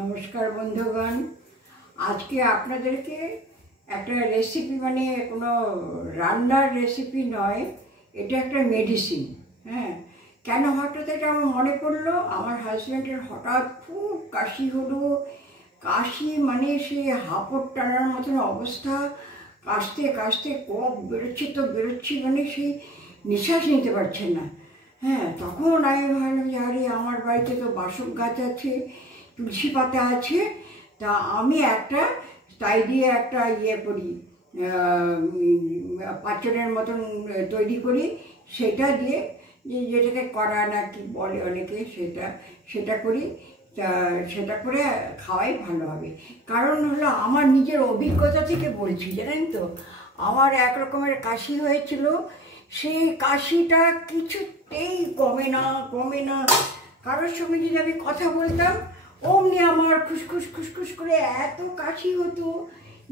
নমস্কার বন্ধুগণ, আজকে আপনাদেরকে একটা রেসিপি, মানে কোনো রান্নার রেসিপি নয়, এটা একটা মেডিসিন। হ্যাঁ, কেন হঠাৎ এটা আমার মনে পড়লো, আমার হাজব্যান্ডের হঠাৎ খুব কাশি হলো। কাশি মানে সে হাঁপড় টানার মতন অবস্থা, কাশতে কাশতে কফ বেরোচ্ছে তো বেরোচ্ছি, মানে সেই নিঃশ্বাস নিতে পারছে না। হ্যাঁ, তখন আমি ভাবলাম যে আরে আমার বাড়িতে তো বাসক গাছ আছে, তুলসী পাতা আছে, তা আমি একটা তাই দিয়ে একটা করি, পাঁচনের মতন তৈরি করি, সেটা দিয়ে যেটাকে করা না কি বলে অনেকে, সেটা করি। তা সেটা করে খাওয়াই ভালো হবে। কারণ হলো আমার নিজের অভিজ্ঞতা থেকে বলছি, জানেন তো, আমার এক রকমের কাশি হয়েছিল, সেই কাশিটা কিছুতেই কমে না। কারোর সঙ্গে যদি আমি কথা বলতাম, অমনি আমার খুসখুস খুসখুস করে এত কাশি হতো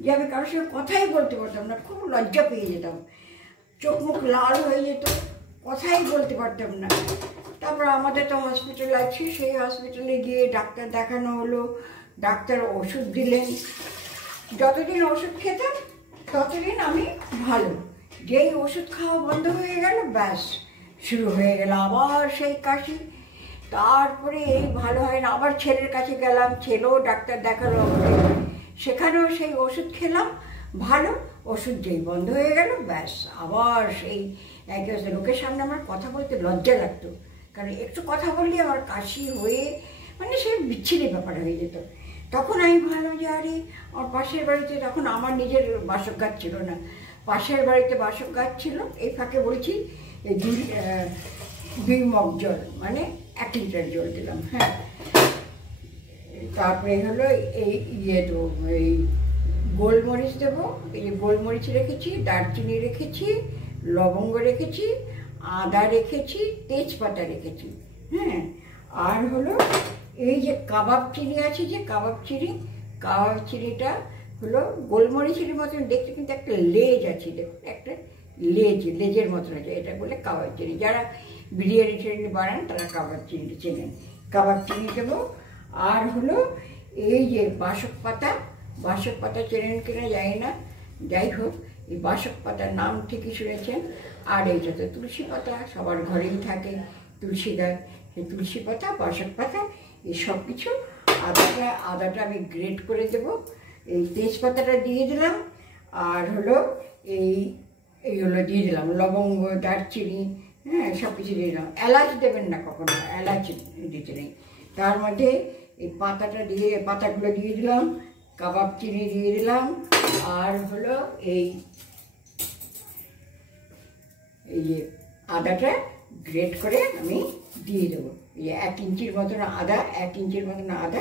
যে আমি কারোর সঙ্গে কথাই বলতে পারতাম না, খুব লজ্জা পেয়ে যেতাম, চোখ মুখ লাল হয়ে যেত, কথাই বলতে পারতাম না। তারপর আমাদের তো হসপিটাল আছে, সেই হসপিটালে গিয়ে ডাক্তার দেখানো হলো, ডাক্তার ওষুধ দিলেন। যতদিন ওষুধ খেতাম ততদিন আমি ভালো। যেই ওষুধ খাওয়া বন্ধ হয়ে গেল, ব্যাস শুরু হয়ে গেল আবার সেই কাশি। তারপরে এই ভালো হয় না, আবার ছেলের কাছে গেলাম, ছেলেও ডাক্তার দেখালো আমাকে, সেখানেও সেই ওষুধ খেলাম, ভালো। ওষুধ যেই বন্ধ হয়ে গেল, ব্যাস আবার সেই একই অবস্থা। লোকের সামনে আমার কথা বলতে লজ্জা লাগতো, কারণ একটু কথা বললে আমার কাশি হয়ে, মানে সে বিচ্ছিরি ব্যাপার হয়ে যেত। তখন আমি ভাবলাম যে আরে আমার পাশের বাড়িতে, তখন আমার নিজের বাসক গাছ ছিল না, পাশের বাড়িতে বাসক গাছ ছিল। এই ফাঁকে বলছি, এই দুই মগ জল, মানে 1 লিটার জল দিলাম। হ্যাঁ, তারপরে হলো এই দেবো, এই গোলমরিচ দেবো। এই যে গোলমরিচ রেখেছি, দারচিনি রেখেছি, লবঙ্গ রেখেছি, আদা রেখেছি, তেজপাতা রেখেছি। হ্যাঁ, আর হলো এই যে কাবাব চিনি আছে, যে কাবাব চিনিটা হলো গোলমরিচের মতন দেখতে, কিন্তু একটা লেজ আছে, দেখুন একটা লেজের মতন আছে, এটা বলে কাবাব চিনি। যারা বিরিয়ানি টিরিয়ানি বানান তারা কাবাব চিনিটা চেনেন। কাবাব চিনি দেবো। আর হলো এই যে বাসক পাতা চেনেন কিনা জানি না, যাই হোক, এই বাসক পাতার নাম ঠিকই শুনেছেন। আর এইটা তো তুলসী পাতা, সবার ঘরেই থাকে তুলসী গাছ, সেই তুলসী পাতা, বাসক পাতা, এই সব কিছু। আদাটা আমি গ্রেট করে দেবো। এই তেজপাতাটা দিয়ে দিলাম, আর হলো এইগুলো দিয়ে দিলাম, লবঙ্গ, দারচিনি, হ্যাঁ, সব কিছু দিয়ে দিলাম। এলাচ দেবেন না কখনো, এলাচ দিতে নেই। তার মধ্যে এই পাতাগুলো দিয়ে দিলাম, কাবাব চিনি দিয়ে দিলাম, আর হলো এই যে আদাটা গ্রেট করে আমি দিয়ে দেবো। এই 1 ইঞ্চির মতন আদা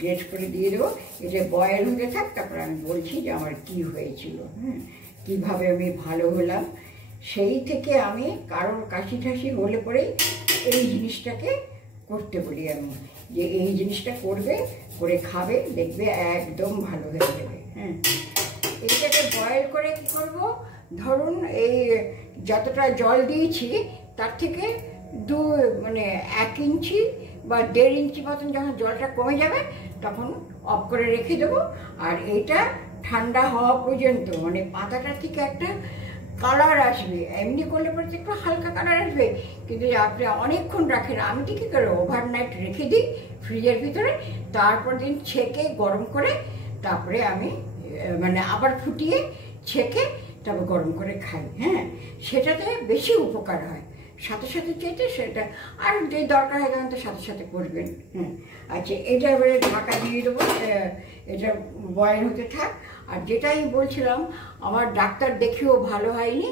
গ্রেট করে দিয়ে দেবো। এটা বয়েল হতে থাক, তারপরে আমি বলছি যে আমার কি হয়েছিল, হ্যাঁ, কীভাবে আমি ভালো হলাম। সেই থেকে আমি কারোর কাশি ঠাসি হলে পরেই এই জিনিসটাকে করতে বলি আমি, যে এই জিনিসটা করে খাবে, দেখবে একদম ভালো হয়ে যাবে। হ্যাঁ, এইটাকে বয়েল করে কী করবো, ধরুন এই যতটা জল দিয়েছি তার থেকে 1 ইঞ্চি বা 1.5 ইঞ্চি মতন যখন জলটা কমে যাবে, তখন অফ করে রেখে দেবো। আর এইটা ঠান্ডা হওয়া পর্যন্ত, মানে পাতাটা থেকে একটা কালার আসবে, এমনি করলে পরে একটু হালকা কালার আসবে, কিন্তু আপনি অনেকক্ষণ রাখেন। আমি তো কী করে ওভারনাইট রেখে দিই ফ্রিজের ভিতরে, তারপর দিন ছেঁকে গরম করে, তারপরে আমি মানে আবার ফুটিয়ে ছেঁকে তারপর গরম করে খাই। হ্যাঁ, সেটাতে বেশি উপকার হয়, সাথে চেটে সেটা, আর যে দরকার হয় তখন তো সাথে করবেন। হ্যাঁ, আচ্ছা, এটা এবারে ঢাকা দিয়ে দেবো, এটা বয়েল হতে থাক। আর যেটাই বলছিলাম, আমার ডাক্তার দেখিয়েও ভালো হয়নি,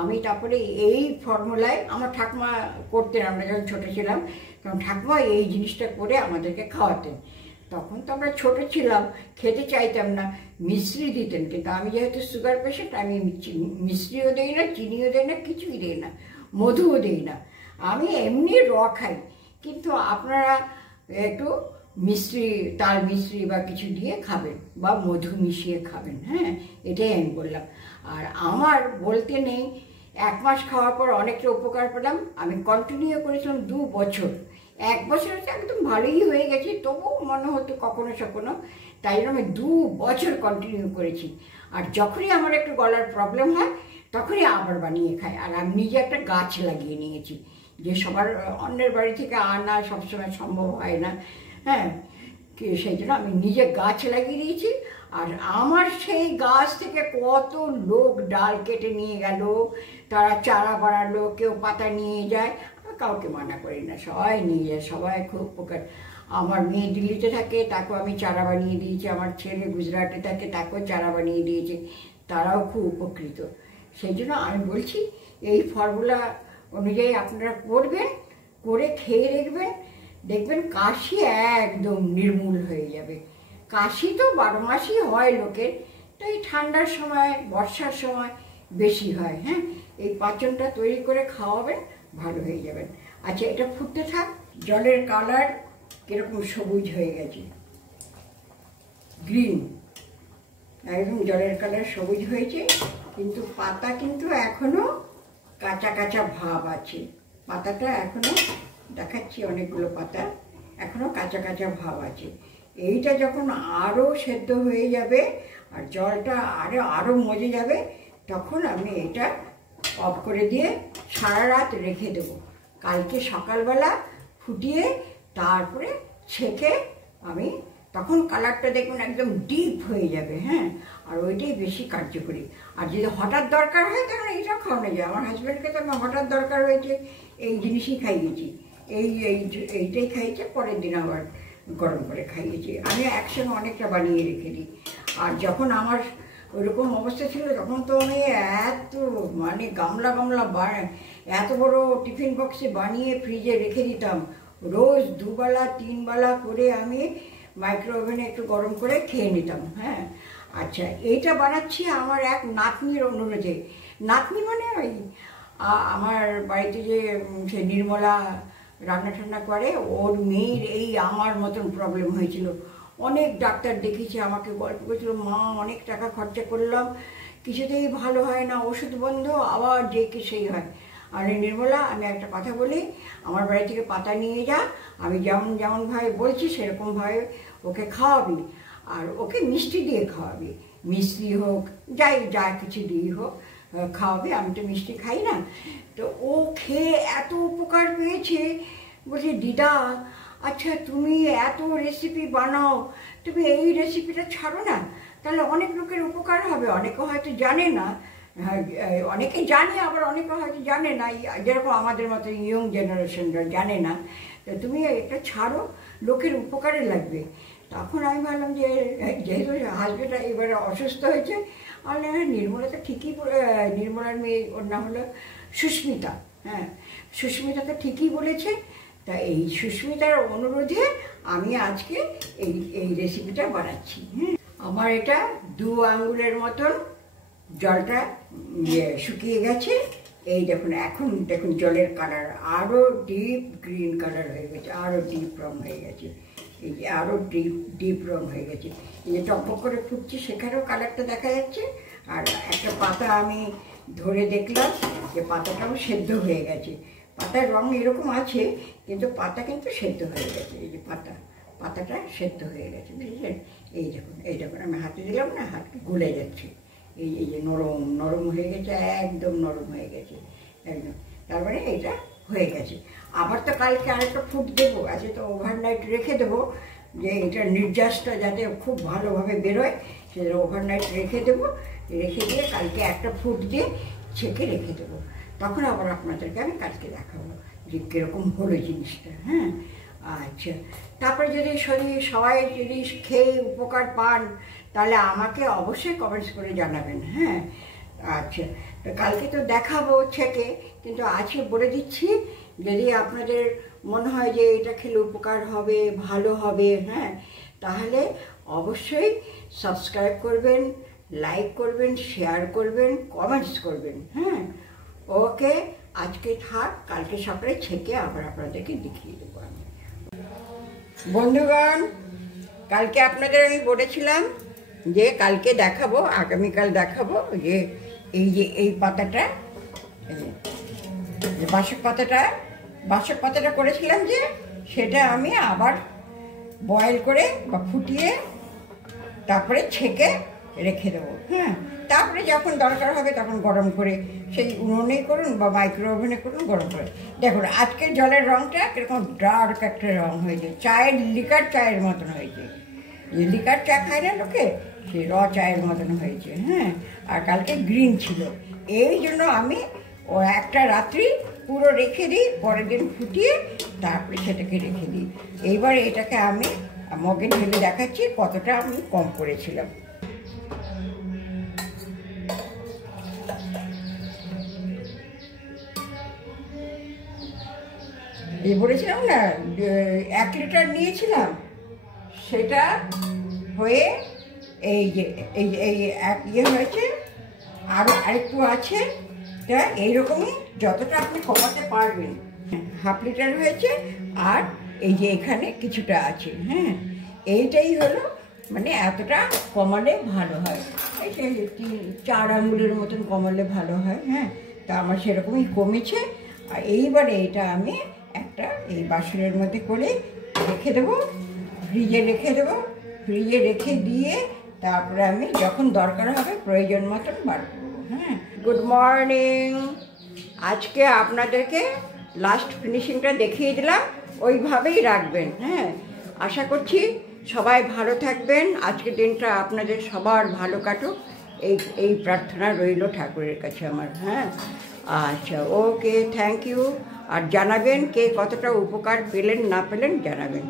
আমি তারপরে এই ফর্মুলায়, আমার ঠাকুমা করতেন, আমরা যখন ছোটো ছিলাম তখন ঠাকুমা এই জিনিসটা করে আমাদেরকে খাওয়াতেন। তখন তো আমরা ছোটো ছিলাম, খেতে চাইতাম না, মিশ্রি দিতেন, কিন্তু আমি যেহেতু সুগার পেশেন্ট, আমি মিশ্রিও দিই না, চিনিও দিই না, কিছুই দিই না, মধুও দিই না, আমি এমনি খাই। কিন্তু আপনারা একটু তাল মিশ্রি বা কিছু দিয়ে খাবেন, বা মধু মিশিয়ে খাবেন। হ্যাঁ, এটাই আমি বললাম। আর আমার বলতে নেই, 1 মাস খাওয়ার পর অনেকটা উপকার পেলাম। আমি কন্টিনিউ করেছিলাম 2 বছর, 1 বছর তো একদম ভালোই হয়ে গেছে, তবুও মনে হতো কখনো সখনো, তাই জন্য আমি 2 বছর কন্টিনিউ করেছি। আর যখনই আমার একটু গলার প্রবলেম হয় তখনই আবার বানিয়ে খাই। আর আমি নিজে একটা গাছ লাগিয়ে নিয়েছি, যে সবার অন্যের বাড়ি থেকে আনা সবসময় সম্ভব হয় না, হ্যাঁ, সেই জন্য আমি নিজে গাছ লাগিয়ে দিয়েছি। আর আমার সেই গাছ থেকে কত লোক ডাল কেটে নিয়ে গেল, তারা চারা বানালো, কেউ পাতা নিয়ে যায়, কাউকে মানা করি না, সবাই নিয়ে যায়, সবাই খুব উপকার। আমার মেয়ে দিল্লিতে থাকে, তাকেও আমি চারা বানিয়ে দিয়েছি, আমার ছেলে গুজরাটে থাকে, তাকেও চারা বানিয়ে দিয়েছি, তারাও খুব উপকৃত। সেই জন্য আমি বলছি এই ফর্মুলা অনুযায়ী আপনারা করবেন, করে খেয়ে দেখবেন, দেখবেন কাশি একদম নির্মূল হয়ে যাবে। কাশি তো 12 মাসই হয় লোকের, তো এই ঠান্ডার সময় বর্ষার সময় বেশি হয়। হ্যাঁ, এই পাচনটা তৈরি করে খাওয়াবেন, ভালো হয়ে যাবেন। আচ্ছা, এটা ফুটতে থাক। জলের কালার কিরকম সবুজ হয়ে গেছে, গ্রিন, একদম জলের কালার সবুজ হয়েছে, কিন্তু পাতা কিন্তু এখনো কাঁচা কাঁচা ভাব আছে। পাতাটা এখনো দেখাচ্ছি, অনেকগুলো পাতা এখনো কাঁচা কাঁচা ভাব আছে। এইটা যখন আরও সেদ্ধ হয়ে যাবে আর জলটা আরও মজে যাবে, তখন আমি এটা অফ করে দিয়ে সারা রাত রেখে দেবো। কালকে সকালবেলা ফুটিয়ে তারপরে ছেঁকে আমি, তখন কালারটা দেখবেন একদম ডিপ হয়ে যাবে। হ্যাঁ, আর ওইটাই বেশি কার্যকরী। আর যদি হঠাৎ দরকার হয় তখন এইটাও খাওয়ানো যায়। আমার হাজব্যান্ডকে তো আমার হঠাৎ দরকার হয়েছে, এই জিনিসই খাইয়েছি, এইটাই খাইয়েছে, পরের দিন আবার গরম করে খাইয়েছি। আমি একসঙ্গে অনেকটা বানিয়ে রেখে দিই। আর যখন আমার ওইরকম অবস্থা ছিল তখন তো আমি এত গামলা গামলা এত বড় টিফিন বক্সে বানিয়ে ফ্রিজে রেখে দিতাম। রোজ 2 বেলা 3 বেলা করে আমি মাইক্রো ওভেনে একটু গরম করে খেয়ে নিতাম। হ্যাঁ, আচ্ছা, এইটা বানাচ্ছি আমার এক নাতনির অনুরোধে। নাতনি মানে ওই আমার বাড়িতে যে সে নির্মলা রান্না টান্না করে, ওর মেয়ের এই আমার মতন প্রবলেম হয়েছিল। অনেক ডাক্তার দেখিয়েছে, আমাকে গল্প করেছিল, মা অনেক টাকা খরচা করলাম, কিছুতেই ভালো হয় না, ওষুধ বন্ধ, আবার যে কি সেই হয়। আর নির্মলা, আমি একটা কথা বলি, আমার বাড়ি থেকে পাতা নিয়ে যা, আমি যেমনভাবে বলছি সেরকমভাবে ওকে খাওয়াবি, আর ওকে মিষ্টি দিয়ে খাওয়াবি, মিষ্টি হোক যা কিছু দিয়ে হোক খাওয়াবি। আমি তো মিষ্টি খাই না। তো ও খেয়ে এত উপকার পেয়েছে, বলছে দিদা আচ্ছা তুমি এত রেসিপি বানাও, তুমি এই রেসিপিটা ছাড়ো না, তাহলে অনেক লোকের উপকার হবে। অনেকে হয়তো জানে না, অনেকে জানে, আবার অনেকে হয়তো জানে না, যেরকম আমাদের মতো ইয়ং জেনারেশনরা জানে না। তো তুমি এটা ছাড়ো, লোকের উপকারে লাগবে। তখন আমি ভাবলাম যে যেহেতু হাজবেন্ড এবারে অসুস্থ হয়েছে, আর নির্মলা তো ঠিকই, নির্মলার মেয়ে, ওর নাম হলো সুস্মিতা। হ্যাঁ, সুস্মিতা তো ঠিকই বলেছে। তা এই সুস্মিতার অনুরোধে আমি আজকে এই রেসিপিটা বানাচ্ছি। হ্যাঁ, আমার এটা 2 আঙ্গুলের মতন জলটা শুকিয়ে গেছে। এই দেখুন, এখন দেখুন জলের কালার আরও ডিপ গ্রিন কালার হয়ে গেছে, আরও ডিপ রং হয়ে গেছে। এই যে আরও ডিপ রং হয়ে গেছে, এই যে টকবক করে ফুটছে সেখানেও কালারটা দেখা যাচ্ছে। আর একটা পাতা আমি ধরে দেখলাম যে পাতাটাও সেদ্ধ হয়ে গেছে। পাতার রং এরকম আছে, কিন্তু পাতা কিন্তু সেদ্ধ হয়ে গেছে। এই যে পাতাটা সেদ্ধ হয়ে গেছে, বুঝলেন? এই দেখুন আমি হাতে দিলাম না, হাত গলে যাচ্ছে। এই যে নরম হয়ে গেছে, একদম নরম হয়ে গেছে একদম। তারপরে এটা হয়ে গেছে। আবার তো কালকে আরেকটা ফুট দেবো, আজকে তো ওভারনাইট রেখে দেবো, যে এটা নির্যাসটা যাতে খুব ভালোভাবে বেরোয়, সেটা ওভারনাইট রেখে দেবো। রেখে দিয়ে কালকে একটা ফুট দিয়ে ছেঁকে রেখে দেবো। তখন আবার আপনাদেরকে আমি কালকে দেখাবো যে কীরকম হলো জিনিসটা। হ্যাঁ, আচ্ছা, তারপরে যদি সবাই যদি খেয়ে উপকার পান, তাহলে আমাকে অবশ্যই কমেন্টস করে জানাবেন। হ্যাঁ, আচ্ছা, তো কালকে তো দেখাবো ছেঁকে, কিন্তু আজকে বলে দিচ্ছি, যদি আপনাদের মনে হয় যে এটা খেলে উপকার হবে, ভালো হবে, হ্যাঁ, তাহলে অবশ্যই সাবস্ক্রাইব করবেন, লাইক করবেন, শেয়ার করবেন, কমেন্টস করবেন। হ্যাঁ, ওকে, আজকে থাক, কালকে সকালে ছেঁকে আবার আপনাদেরকে দেখিয়ে দেবো আমি। বন্ধুগণ, কালকে আপনাদের আমি বলেছিলাম যে কালকে দেখাবো, আগামীকাল দেখাবো, যে এই পাতাটা, বাসক পাতাটা করেছিলাম যে, সেটা আমি আবার বয়েল করে বা ফুটিয়ে তারপরে ছেঁকে রেখে দেবো। হ্যাঁ, তারপরে যখন দরকার হবে তখন গরম করে সেই উনুনেই করুন বা মাইক্রো ওভেনে করুন, গরম করে। দেখুন আজকের জলের রঙটা কীরকম ডার্ক একটা রঙ হয়েছে, চায়ের লিকার চায়ের মতন হয়েছে। যে লিকার চা খায় না লোকে, সে চায়ের মতন হয়েছে। হ্যাঁ, আর কালকে গ্রিন ছিল, এই জন্য আমি একটা রাত্রি পুরো রেখে দিই, পরের দিন ফুটিয়ে তারপরে সেটাকে রেখে দিই। এইবার এটাকে আমি মগে ঢেলে দেখাচ্ছি কতটা আমি কম করেছিলাম। এই বলেছিলাম না 1 লিটার নিয়েছিলাম, সেটা হয়ে এই যে এই এক হয়েছে, আরেকটু আছে। তা এইরকমই যতটা আপনি কমাতে পারবেন। 1/2 লিটার হয়েছে, আর এই যে এখানে কিছুটা আছে। হ্যাঁ, এইটাই হলো মানে এতটা কমালে ভালো হয়, এই 4 আঙুলের মতন কমালে ভালো হয়। হ্যাঁ, তা আমার সেরকমই কমেছে। আর এইবারে এটা আমি একটা এই বাসনের মধ্যে করে রেখে দেবো, ফ্রিজে রেখে দেবো। ফ্রিজে রেখে দিয়ে তারপরে আমি যখন দরকার হবে প্রয়োজন মতন বার করবো। হ্যাঁ, গুড মর্নিং। আজকে আপনাদেরকে লাস্ট ফিনিশিংটা দেখিয়ে দিলাম, ওইভাবেই রাখবেন। হ্যাঁ, আশা করছি সবাই ভালো থাকবেন, আজকের দিনটা আপনাদের সবার ভালো কাটুক, এই প্রার্থনা রইল ঠাকুরের কাছে আমার। হ্যাঁ, আচ্ছা, ওকে, থ্যাংক ইউ। আর জানাবেন কে কতটা উপকার পেলেন না পেলেন জানাবেন।